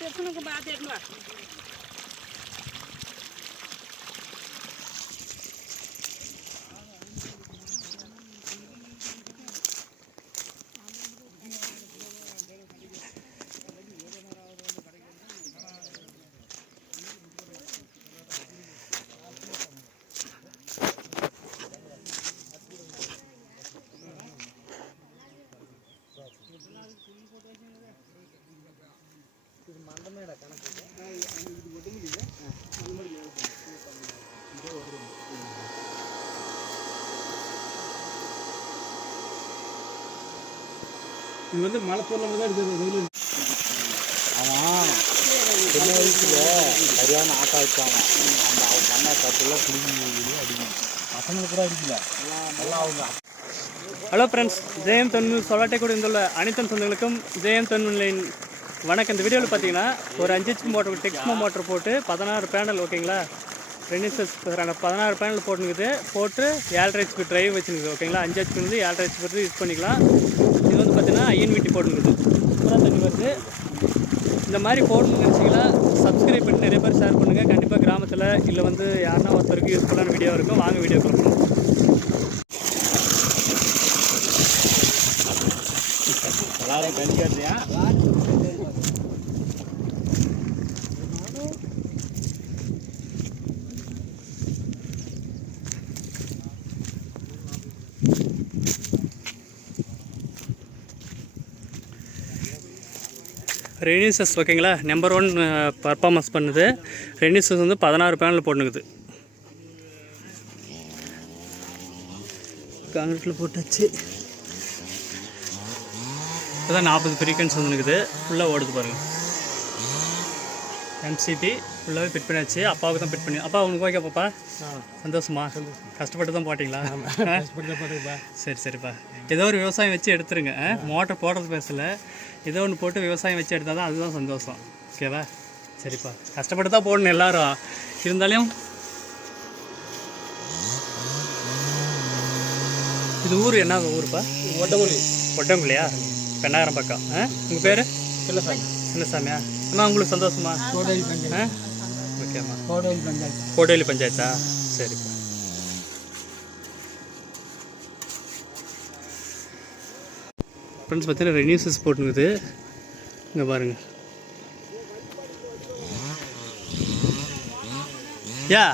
Pensa no combate, irmão. இது வந்து பொருள் தான் இருக்குது வெயில் அவன் சின்ன வயசுல சரியான ஆட்டா வச்சாங்க அந்த அவன் பண்ண தப்புலாம் குடிக்கி அடிக்கணும். பசங்களுக்கு கூட அடிக்கல. எல்லாம் அவங்க. ஹலோ ஃப்ரெண்ட்ஸ் ஜெயம் தொன்மு சொல்லாட்டை கூட இருந்துள்ள அனைத்து சொந்தங்களுக்கும் ஜெயம் தொன்முலையின் வணக்கம். இந்த வீடியோவில் பார்த்தீங்கன்னா ஒரு அஞ்சு ஹெச்பி மோட்டர் டெக்ஸ்மோ மோட்டர் போட்டு பதினாறு பேனல் ஓகேங்களா ரெனிசஸ் பதினாறு பேனல் போட்டுனுக்குது. போட்டு ஏழரை ஹெச்பி டிரைவ் வச்சுருக்குது ஓகேங்களா அஞ்சு ஹெச்பி வந்து ஏழரை ஹெச்பி யூஸ் பண்ணிக்கலாம். ஐயன் வீட்டு போடுங்கிறது ஐஎன்விடி சூப்பராக தண்ணி வருது இந்த மாதிரி போடணும்னு நினச்சிங்களா சப்ஸ்கிரைப் பண்ணி நிறைய பேர் ஷேர் பண்ணுங்கள் கண்டிப்பாக கிராமத்தில் இல்லை வந்து யாருன்னா ஒருத்தருக்கு யூஸ்ஃபுல்லான வீடியோ இருக்கும். வாங்க வீடியோ பார்க்கலாம் எல்லாரும் கண்டிக்காட்டியா ரெனியூசஸ் ஓகேங்களா? நம்பர் ஒன் பர்ஃபார்மன்ஸ் பண்ணுது. ரெனியூசஸ் வந்து பதினாறு பேனல் போட்டுக்குது. காங்கிரீட்டில் போட்டாச்சு. இப்போதான் நாற்பது ஃப்ரீக்வன்ஸ் வந்துருக்குது ஃபுல்லாக ஓடுது பாருங்கள் எம்சிபி ஃபுல்லாகவே ஃபிட் பண்ணியாச்சு. அப்பாவுக்கு தான் ஃபிட் பண்ணி அப்பா உனக்கு ஓகே பாப்பா? சந்தோஷமா? கஷ்டப்பட்டு தான் போட்டிங்களா? சரி சரிப்பா. ஏதோ ஒரு விவசாயம் வச்சு எடுத்துருங்க. மோட்டர் போடுறது பேசல. ஏதோ ஒன்று போட்டு விவசாயம் வச்சு எடுத்தால் தான் அதுதான் சந்தோஷம். ஓகேவா சரிப்பா. கஷ்டப்பட்டு தான் போடணும் எல்லாரும். இருந்தாலும் இது ஊர் என்ன ஊருப்பா? ஒட்டகுடி ஒட்டங்குள்ளையா பெண்ணாகரம் பக்கம். ஆ? உங்கள் பேர்? சில்லசாமி சின்னசாமியா? அம்மா உங்களுக்கு சந்தோஷமா? கோடையில் பஞ்சாயத்து. ஓகேம்மா கோடையில் பஞ்சாயத்து. கோட்டையில் பஞ்சாயத்தா? சரிப்பா ஃப்ரெண்ட்ஸ் பார்த்தீங்கன்னா ரெனியூசஸ் போட்டுருக்குது. இங்கே பாருங்க. யா